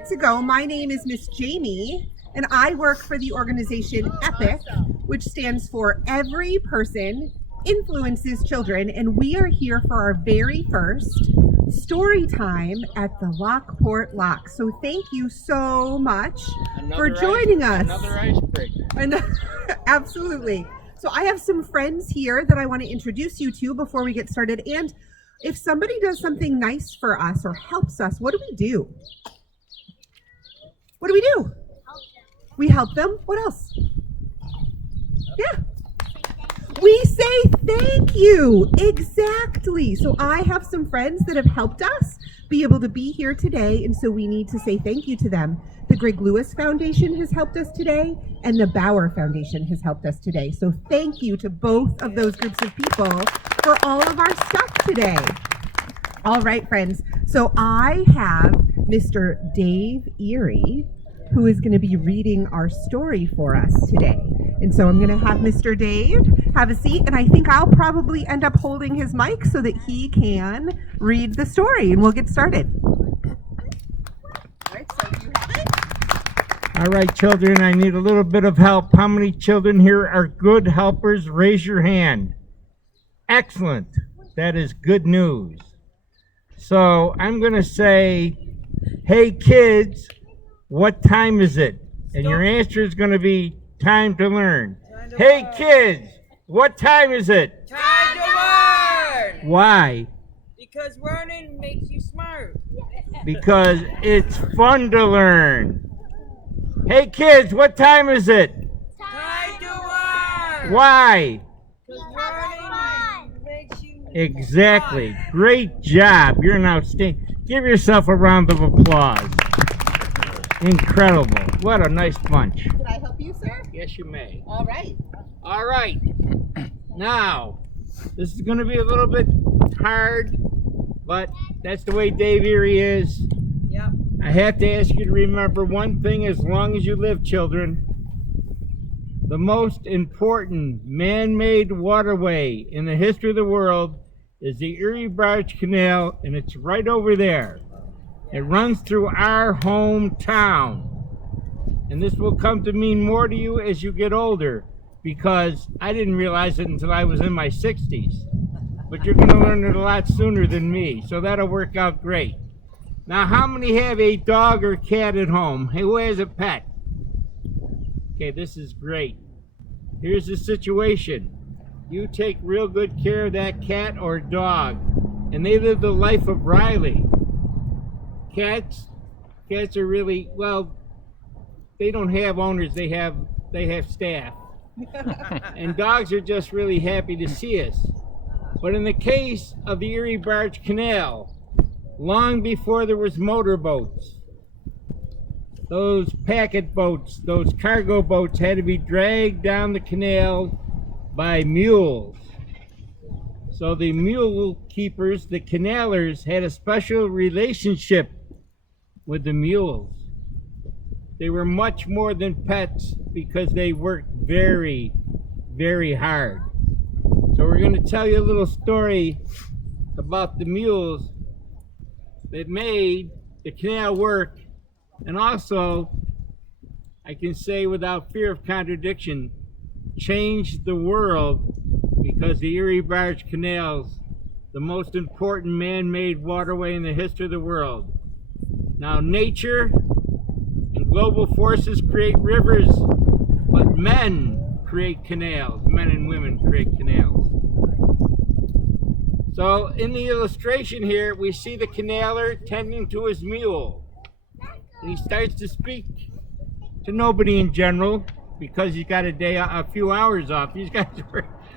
good to go. My name is Miss Jamie, and I work for the organization EPIC, which stands for Every Person Influences Children, and we are here for our very first story time at the Lockport Lock. So thank you so much for joining us. Another icebreaker. Absolutely. So I have some friends here that I want to introduce you to before we get started. And if somebody does something nice for us or helps us, what do we do? What do we do? We help them. What else? Yeah. We say thank you. Exactly. So I have some friends that have helped us be able to be here today, and so we need to say thank you to them. The Greg Lewis Foundation has helped us today, and the Bauer Foundation has helped us today. So thank you to both of those groups of people for all of our stuff today. All right, friends. So I have Mr. Dave Erie, who is going to be reading our story for us today. And so I'm going to have Mr. Dave have a seat, and I think I'll probably end up holding his mic so that he can read the story, and we'll get started. All right, children, I need a little bit of help. How many children here are good helpers? Raise your hand. Excellent. That is good news. So I'm going to say, hey, kids, what time is it? And your answer is going to be time to learn. Hey, kids, what time is it? Time to learn! Why? Because learning makes you smart. Because it's fun to learn. Hey, kids, what time is it? Time to learn! Why? Because learning makes you Exactly. fun. Great job. You're an outstanding. Give yourself a round of applause. Incredible. What a nice bunch. Can I help you, sir? Yes, you may. All right. All right. Now, this is going to be a little bit hard, but that's the way Dave Erie is. Yep. I have to ask you to remember one thing as long as you live, children. The most important man-made waterway in the history of the world is the Erie Barge Canal, and it's right over there. It runs through our hometown. And this will come to mean more to you as you get older, because I didn't realize it until I was in my 60s. But you're going to learn it a lot sooner than me, so that'll work out great. Now, how many have a dog or cat at home? Hey, who has a pet? Okay, this is great. Here's the situation. You take real good care of that cat or dog, and they live the life of Riley. Cats are really, well, they don't have owners, they have staff. And dogs are just really happy to see us. But in the case of the Erie Barge Canal, long before there was motorboats, those packet boats, those cargo boats had to be dragged down the canal by mules. So the mule keepers, the canalers, had a special relationship with the mules. They were much more than pets because they worked very, very hard. So we're going to tell you a little story about the mules that made the canal work, and also, I can say without fear of contradiction, changed the world, because the Erie Barge Canal's the most important man-made waterway in the history of the world. Now, nature and global forces create rivers, but men create canals. Men and women create canals. So in the illustration here, we see the canaler tending to his mule. And he starts to speak to nobody in general, because he's got a few hours off. These guys,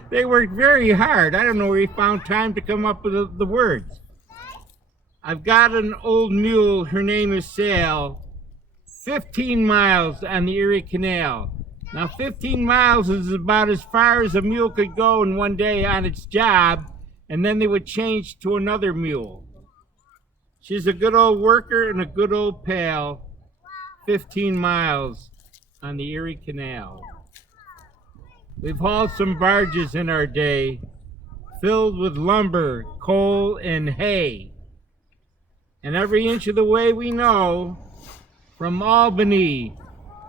they worked very hard. I don't know where he found time to come up with the words. I've got an old mule, her name is Sal, 15 miles on the Erie Canal. Now 15 miles is about as far as a mule could go in one day on its job, and then they would change to another mule. She's a good old worker and a good old pal, 15 miles on the Erie Canal. We've hauled some barges in our day, filled with lumber, coal, and hay. And every inch of the way we know from Albany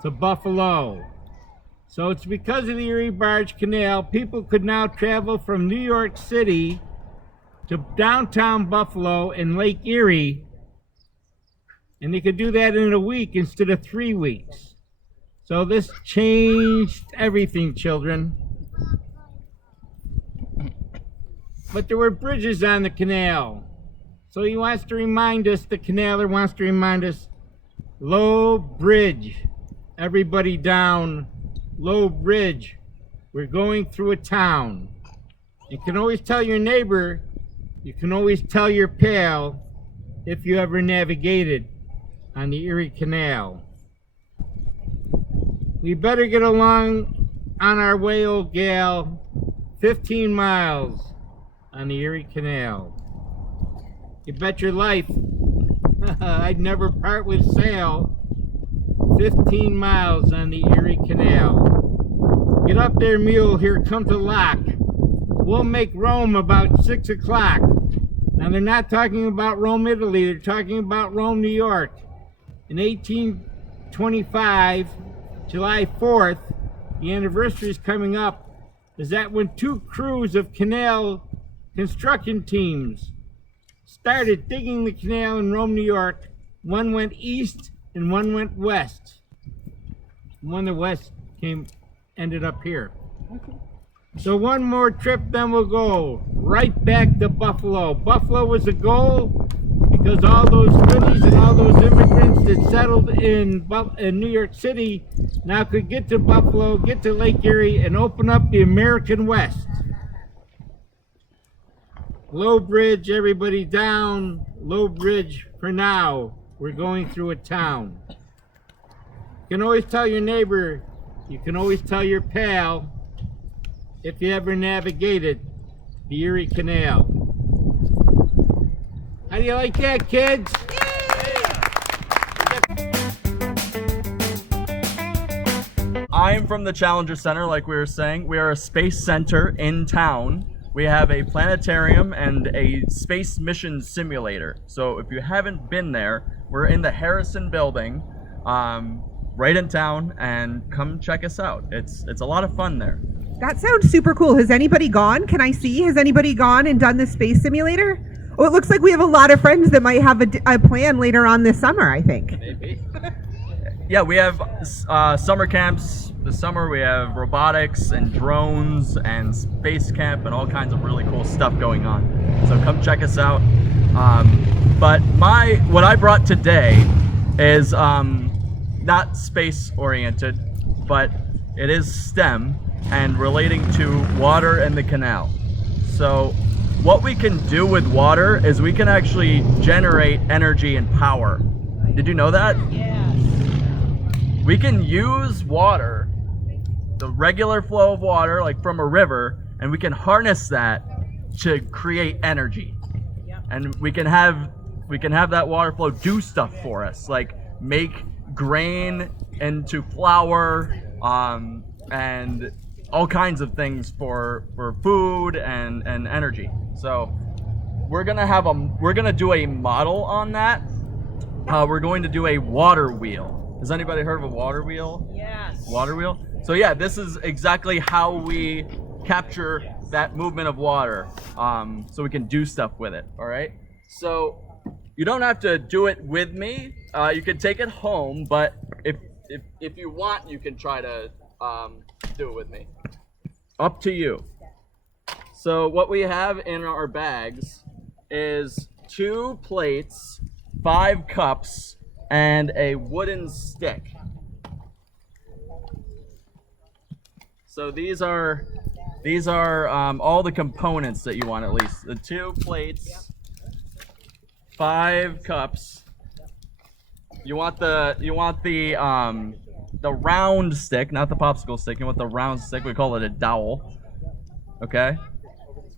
to Buffalo. So it's because of the Erie Barge Canal, people could now travel from New York City to downtown Buffalo and Lake Erie, and they could do that in a week instead of 3 weeks. So this changed everything, children. But there were bridges on the canal. So he wants to remind us, the canaler wants to remind us, low bridge. Everybody down, low bridge. We're going through a town. You can always tell your neighbor, you can always tell your pal if you ever navigated on the Erie Canal. We better get along on our way, old gal. 15 miles on the Erie Canal. You bet your life I'd never part with Sal. 15 miles on the Erie Canal. Get up there, mule, here comes a lock. We'll make Rome about 6 o'clock. Now they're not talking about Rome, Italy, they're talking about Rome, New York. In 1825, July 4th, the anniversary is coming up, is that when 2 crews of canal construction teams started digging the canal in Rome, New York. One went east and one went west. One that west ended up here. So one more trip, then we'll go right back to Buffalo. Buffalo was the goal because all those goodies and all those immigrants that settled in New York City now could get to Buffalo, get to Lake Erie, and open up the American West. Low bridge, everybody down. Low bridge for now. We're going through a town. You can always tell your neighbor, you can always tell your pal, if you ever navigated the Erie Canal. How do you like that, kids? I'm from the Challenger Center, like we were saying. We are a space center in town. We have a planetarium and a space mission simulator. So if you haven't been there, we're in the Harrison building, right in town, and come check us out. It's a lot of fun there. That sounds super cool. Has anybody gone? Can I see? Has anybody gone and done the space simulator? Oh, it looks like we have a lot of friends that might have a plan later on this summer, I think. Maybe. Yeah, we have summer camps this summer. We have robotics and drones and space camp and all kinds of really cool stuff going on. So come check us out. But what I brought today is not space oriented, but it is STEM and relating to water and the canal. So what we can do with water is we can actually generate energy and power. Did you know that? Yes. We can use water, the regular flow of water, like from a river, and we can harness that to create energy. Yep. And we can have that water flow do stuff for us, like make grain into flour, and all kinds of things for food and energy. So we're gonna do a model on that. We're going to do a water wheel. Has anybody heard of a water wheel? Yes. Water wheel? So yeah, this is exactly how we capture that movement of water, so we can do stuff with it. All right. So you don't have to do it with me. You can take it home, but if you want, you can try to do it with me. Up to you. So what we have in our bags is 2 plates, 5 cups, and a wooden stick. So these are all the components that you want, at least. The 2 plates, 5 cups. You want the round stick, not the popsicle stick. You want the round stick. We call it a dowel. Okay.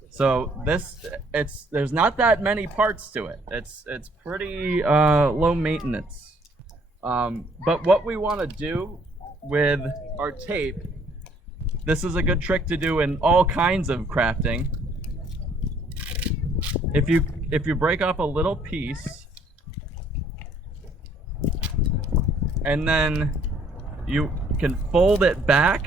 So there's not that many parts to it. It's pretty low maintenance. But what we want to do with our tape, this is a good trick to do in all kinds of crafting. If you break off a little piece, and then you can fold it back.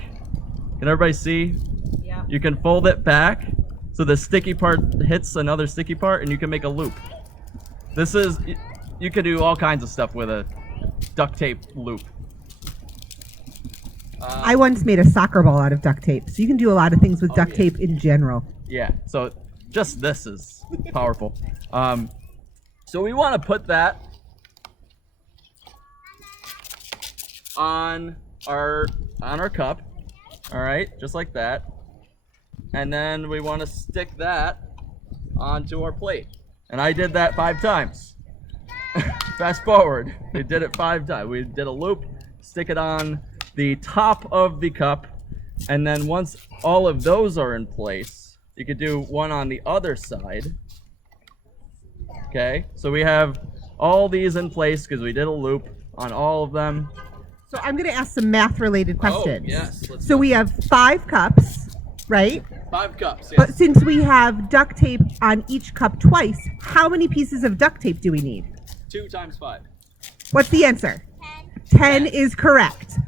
Can everybody see? Yeah. You can fold it back so the sticky part hits another sticky part, and you can make a loop. This is, you can do all kinds of stuff with a duct tape loop. I once made a soccer ball out of duct tape, so you can do a lot of things with duct tape in general. Yeah, so just this is powerful. So we want to put that on our cup, all right, just like that. And then we want to stick that onto our plate. And I did that 5 times. Fast forward, we did it 5 times. We did a loop, stick it on the top of the cup, and then once all of those are in place, you could do one on the other side. Okay, so we have all these in place because we did a loop on all of them. So I'm going to ask some math-related questions. Oh, yes. So we have 5 cups, right? 5 cups, yes. But since we have duct tape on each cup twice, how many pieces of duct tape do we need? 2 times 5. What's the answer? 10 is correct.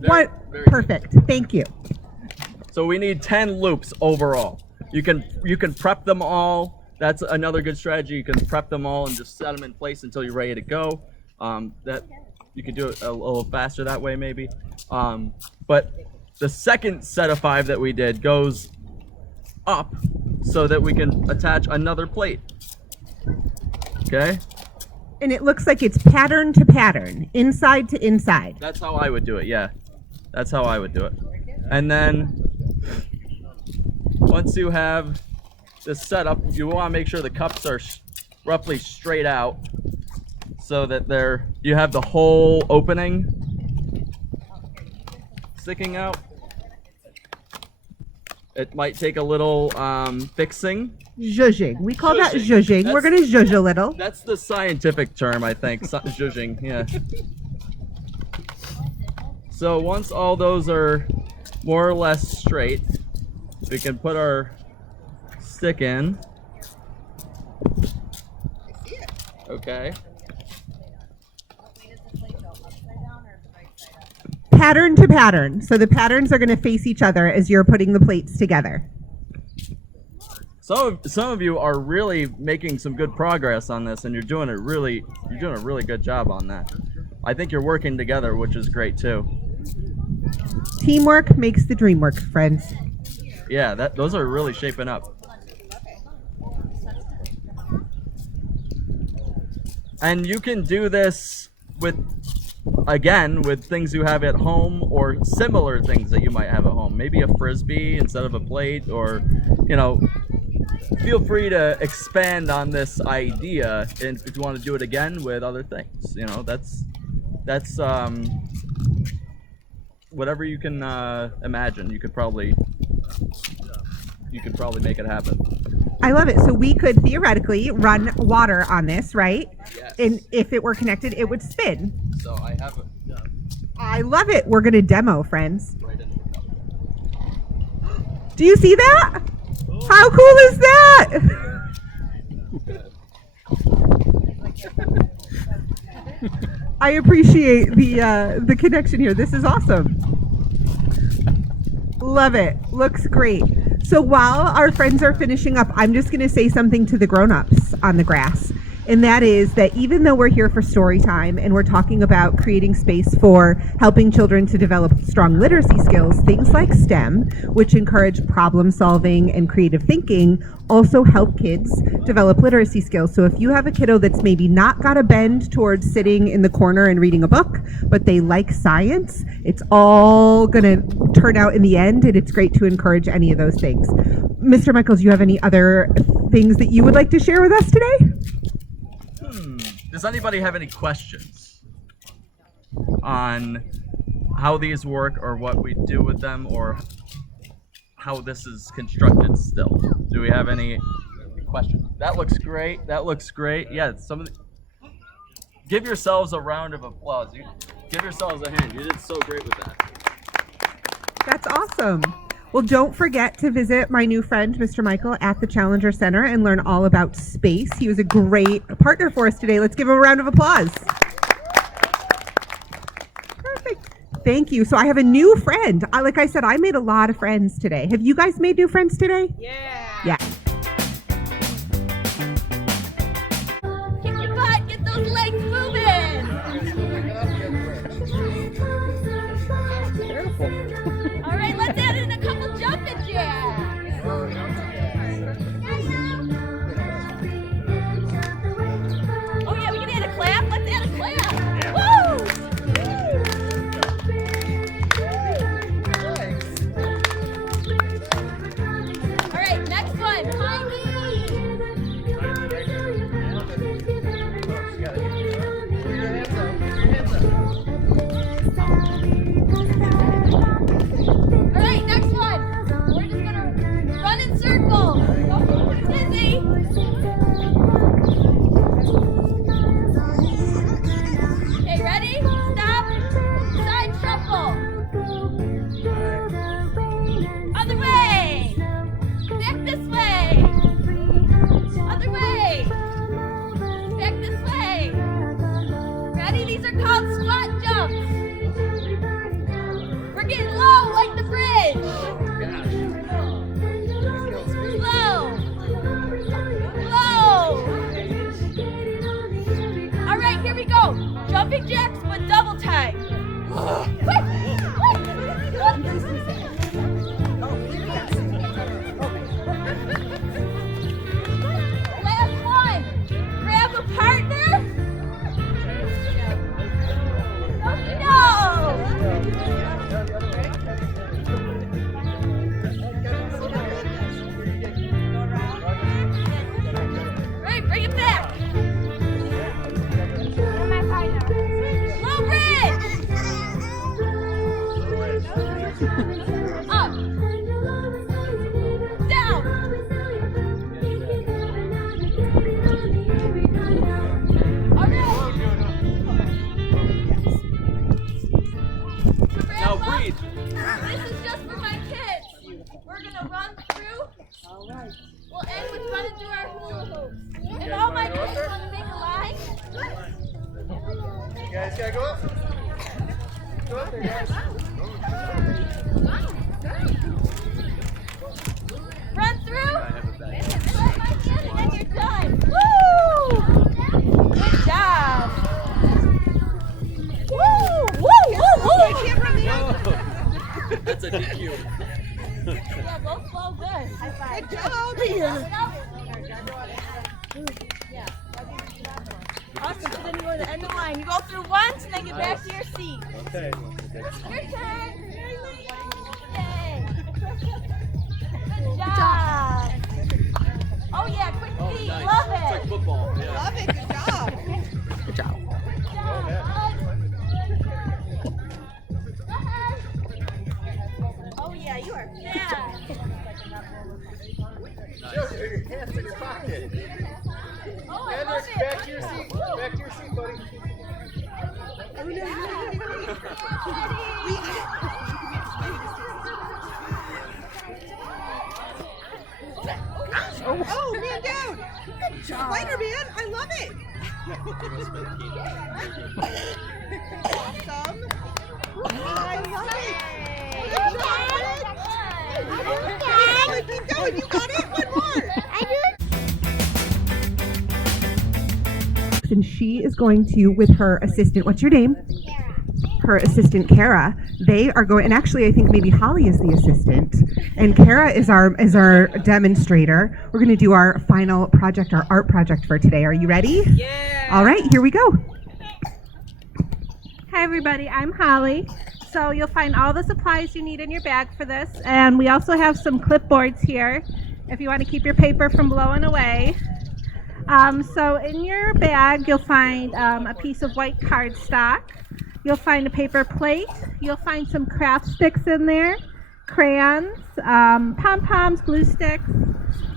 Very Perfect. Thank you. So we need 10 loops overall. You can prep them all. That's another good strategy. You can prep them all and just set them in place until you're ready to go. That you can do it a little faster that way maybe. But the second set of 5 that we did goes up so that we can attach another plate. Okay? And it looks like it's pattern to pattern, inside to inside. That's how I would do it, yeah. That's how I would do it. And then once you have this set up, you want to make sure the cups are roughly straight out so that you have the whole opening sticking out. It might take a little fixing. Zhuzhing. We call that Zhuzhing. zhuzhing. We're going to zhuzh a little. That's the scientific term, I think. Zhuzhing, yeah. So once all those are more or less straight, we can put our stick in. Okay. Pattern to pattern. So the patterns are going to face each other as you're putting the plates together. Some of you are really making some good progress on this, and you're doing a really good job on that. I think you're working together, which is great too. Teamwork makes the dream work, friends. Yeah, those are really shaping up. And you can do this with things you have at home or similar things that you might have at home. Maybe a Frisbee instead of a plate, or, feel free to expand on this idea, and if you want to do it again with other things, that's whatever you can imagine. You could probably make it happen. I love it. So we could theoretically run water on this, right? Yes. And if it were connected, it would spin. So I have it. I love it. We're going to demo, friends. Right in the cup. Do you see that? How cool is that? I appreciate the connection here. This is awesome. Love it. Looks great. So while our friends are finishing up, I'm just going to say something to the grown-ups on the grass. And that is that even though we're here for story time and we're talking about creating space for helping children to develop strong literacy skills, things like STEM, which encourage problem solving and creative thinking, also help kids develop literacy skills. So if you have a kiddo that's maybe not got a bend towards sitting in the corner and reading a book, but they like science, it's all going to turn out in the end, and it's great to encourage any of those things. Mr. Michaels, do you have any other things that you would like to share with us today? Does anybody have any questions on how these work, or what we do with them, or how this is constructed still? Do we have any questions? That looks great. That looks great. Yeah, give yourselves a round of applause. Give yourselves a hand. You did so great with that. That's awesome. Well, don't forget to visit my new friend, Mr. Michael, at the Challenger Center and learn all about space. He was a great partner for us today. Let's give him a round of applause. Thank you. So I have a new friend. Like I said, I made a lot of friends today. Have you guys made new friends today? Yeah. Yeah. Kick your butt, get those legs moving. All right, let's add in a couple jumping jacks. Oh yeah, we can add a clap. Let's add a clap. Woo! All right, next one. High knee. All right, next one. We're just gonna run in circles. Dizzy. Okay, ready? Stop. Side shuffle. Other way. Back this way. Other way. Back this way. Ready? These are called squat jumps. We're getting low like the bridge. Low. Low. All right, here we go. Jumping jacks with double time. Last one. Grab a partner. No. Right, bring it back. Low bridge. Up. Down. All right. Now breathe. This is just for my kids. We're gonna run through. We'll end with running through our hula hoops. If all my kids want to make a line. You guys gotta go up. Go up there, guys. Run through. Let my kid and then you're done. Woo! Good job. Woo! Woo! Woo! Woo! That's a DQ. Yeah, both flow good. High five. Good job. Awesome. So then you go to the end of the line. You go through once and then get back to your seat. Okay. Your turn. Yay. Good job. Oh yeah, quick feet. Nice. Love It's it. like football. Yeah. Love it. Good job. Good job. Good job. Go ahead. Oh yeah, you are fast. Your hands in your pocket. Oh, I love Hendrix, it. back to your seat. Back to your seat, buddy. Oh, man down. Good job. Spider-Man, I love it. Awesome. I love it. Good job. Keep going. You got it. One more. And she is going to, with her assistant, what's your name? Her assistant Kara. They are going, and actually I think maybe Holly is the assistant, and Kara is our demonstrator. We're going to do our final project, our art project for today. Are you ready? Yeah. All right, here we go. Hi everybody, I'm Holly. So you'll find all the supplies you need in your bag for this, and we also have some clipboards here if you want to keep your paper from blowing away. So in your bag you'll find a piece of white cardstock, you'll find a paper plate, you'll find some craft sticks in there, crayons, pom-poms, glue sticks,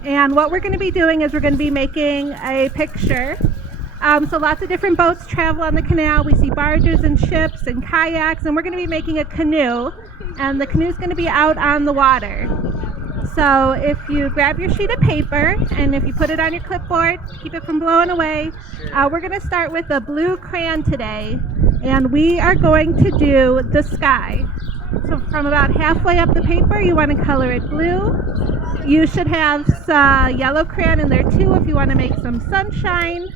and what we're going to be doing is we're going to be making a picture. So lots of different boats travel on the canal. We see barges and ships and kayaks, and we're going to be making a canoe, and the canoe is going to be out on the water. So if you grab your sheet of paper and if you put it on your clipboard, keep it from blowing away. We're going to start with a blue crayon today. And we are going to do the sky. So from about halfway up the paper, you want to color it blue. You should have some yellow crayon in there too if you want to make some sunshine.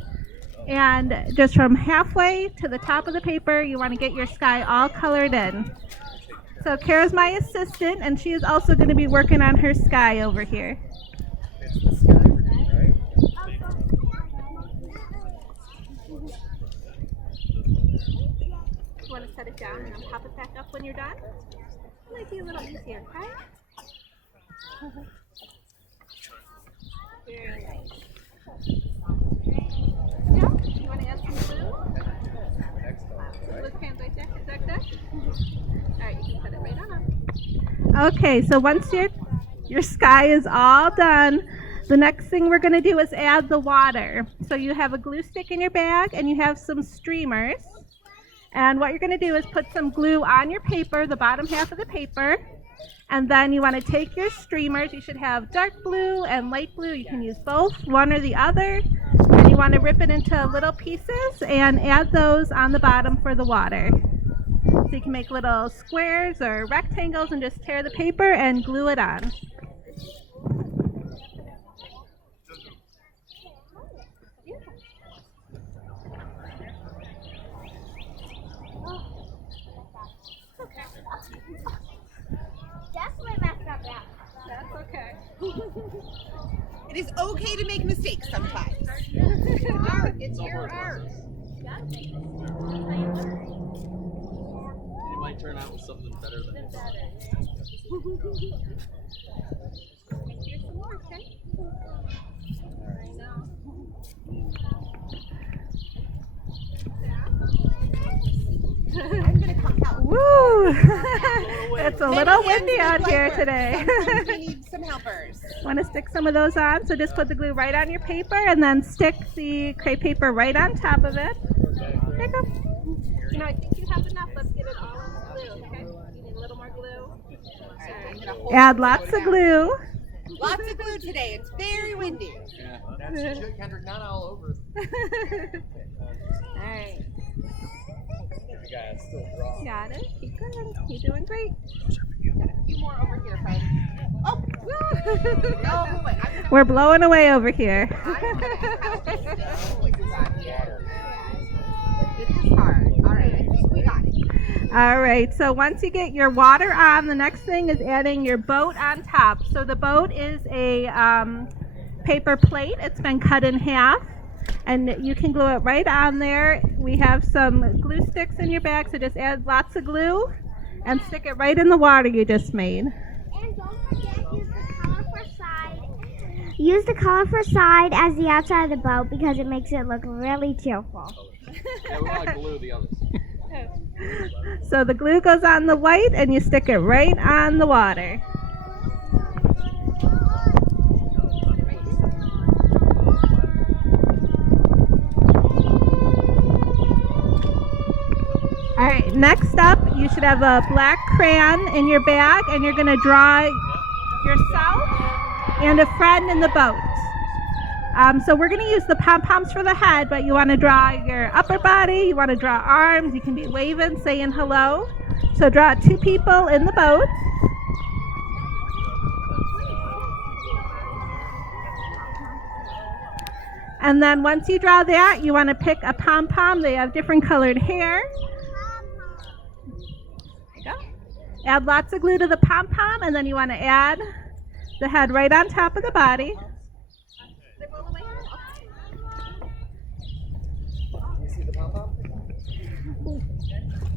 And just from halfway to the top of the paper, you want to get your sky all colored in. So Kara's my assistant, and she is also going to be working on her sky over here. You want to set it down and then pop it back up when you're done? It might be a little easier, okay? Very nice. Yeah? You want to add some glue? Glue cans right there. Is that good? Alright, you can put it right on. Okay, so once your sky is all done, the next thing we're going to do is add the water. So you have a glue stick in your bag and you have some streamers. And what you're going to do is put some glue on your paper, the bottom half of the paper. And then you want to take your streamers. You should have dark blue and light blue. You can use both, one or the other. And you want to rip it into little pieces and add those on the bottom for the water. So you can make little squares or rectangles and just tear the paper and glue it on. Definitely messed up that. That's okay. It is okay to make mistakes sometimes. Art, it's your art. It might turn out with something better than this. Here's some more, okay? I know. I'm gonna come help. Woo! It's a little windy out here today. Sometimes we need some helpers. Want to stick some of those on? So just put the glue right on your paper and then stick the crepe paper right on top of it. There you go. You know, I think you have enough. Let's get it all in the glue, okay? You need a little more glue. Add lots of glue. Lots of glue today. It's very windy. Yeah, that's Kendrick, not all over. All right. You guys still draw. Got it. Keep going. You're doing great. Got a few more over here, friend. Oh, no, wait. We're blowing away over here. It is hard. All right, I think we got it. All right, so once you get your water on, the next thing is adding your boat on top. So the boat is a paper plate. It's been cut in half, and you can glue it right on there. We have some glue sticks in your bag, so just add lots of glue and stick it right in the water you just made. And don't forget, use the colorful side as the outside of the boat because it makes it look really cheerful. Yeah, we want to glue the others. So the glue goes on the white and you stick it right on the water. All right, next up, you should have a black crayon in your bag and you're going to draw yourself and a friend in the boat. So we're going to use the pom-poms for the head, but you want to draw your upper body, you want to draw arms, you can be waving, saying hello. So draw 2 people in the boat. And then once you draw that, you want to pick a pom-pom. They have different colored hair. There you go. Add lots of glue to the pom-pom, and then you want to add the head right on top of the body.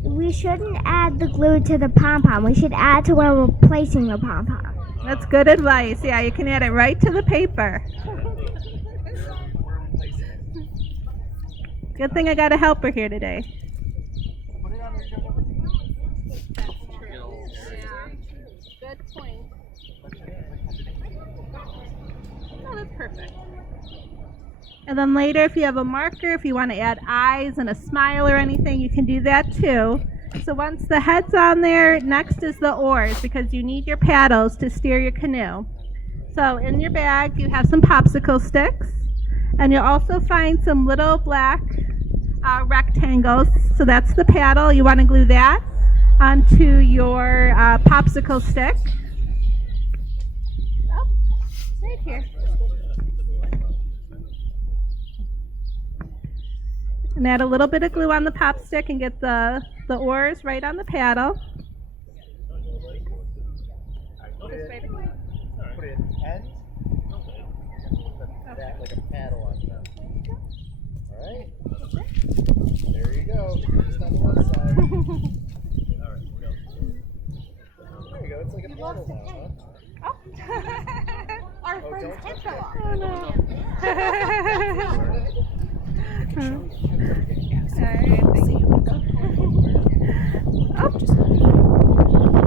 We shouldn't add the glue to the pom-pom. We should add to where we're placing the pom-pom. That's good advice. Yeah, you can add it right to the paper. Good thing I got a helper here today. Good point. Oh, that's perfect. And then later, if you have a marker, if you want to add eyes and a smile or anything, you can do that too. So once the head's on there, next is the oars because you need your paddles to steer your canoe. So in your bag, you have some popsicle sticks, and you'll also find some little black rectangles. So that's the paddle. You want to glue that onto your popsicle stick. Oh, right here. And add a little bit of glue on the pop stick and get the oars right on the paddle. Put it at the end. Put that like a paddle on top. Alright. There you go. Just on the one side. There you go. It's like a paddle now, huh? Oh. Our friend's head fell off. Oh no.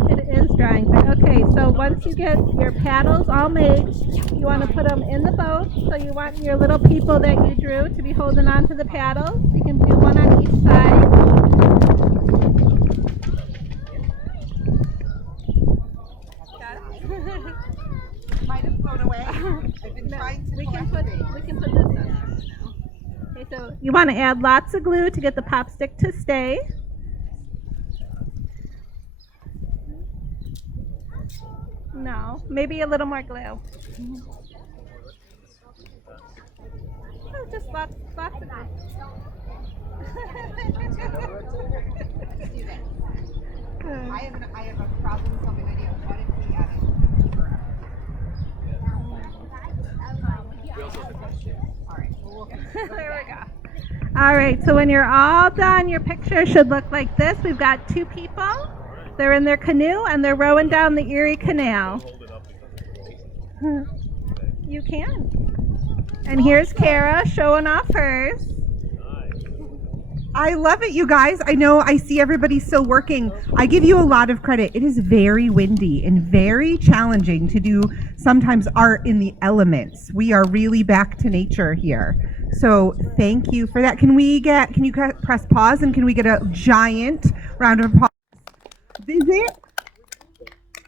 It is drying. Okay, so once you get your paddles all made, you want to put them in the boat. So you want your little people that you drew to be holding on to the paddles. You can do one on each side. Might have flown away. I've been trying to We can collect put things. this on. Okay, so you want to add lots of glue to get the pop stick to stay. No, maybe a little more glue. Oh, just lots of glue. I have a problem solving idea. What if we added Alright, There we go. All right, so when you're all done, your picture should look like this. We've got two people. They're in their canoe and they're rowing down the Erie Canal. You can. And here's Kara showing off hers. I love it, you guys. I know I see everybody still working. I give you a lot of credit. It is very windy and very challenging to do sometimes art in the elements. We are really back to nature here. So thank you for that. Can you press pause and can we get a giant round of applause? Visit.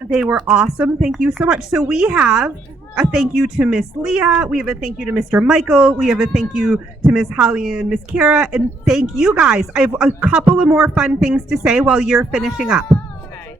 They were awesome. Thank you so much. So we have a thank you to Miss Leah. We have a thank you to Mr. Michael. We have a thank you to Miss Holly and Miss Kara. And thank you guys. I have a couple of more fun things to say while you're finishing up. Okay.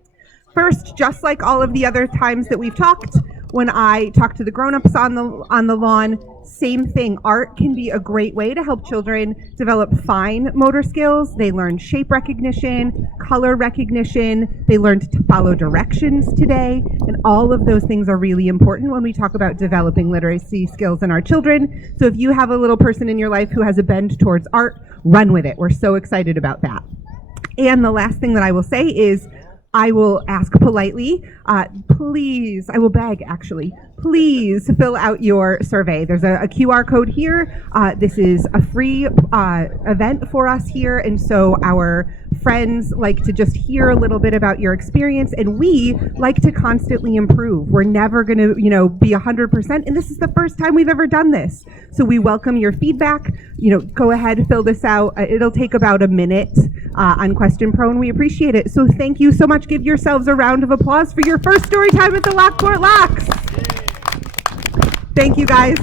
First, just like all of the other times that we've talked, when I talk to the grown-ups on the lawn, same thing. Art can be a great way to help children develop fine motor skills. They learn shape recognition, color recognition. They learned to follow directions today. And all of those things are really important when we talk about developing literacy skills in our children. So if you have a little person in your life who has a bend towards art, run with it. We're so excited about that. And the last thing that I will say is I will ask politely, please, I will beg actually, please fill out your survey. There's a QR code here. This is a free event for us here, and so our friends like to just hear a little bit about your experience, and we like to constantly improve. We're never going to, be 100%, and this is the first time we've ever done this. So we welcome your feedback. Go ahead, fill this out. It'll take about a minute on Question Pro, and we appreciate it. So thank you so much. Give yourselves a round of applause for your first story time at the Lockport Locks. Thank you, guys.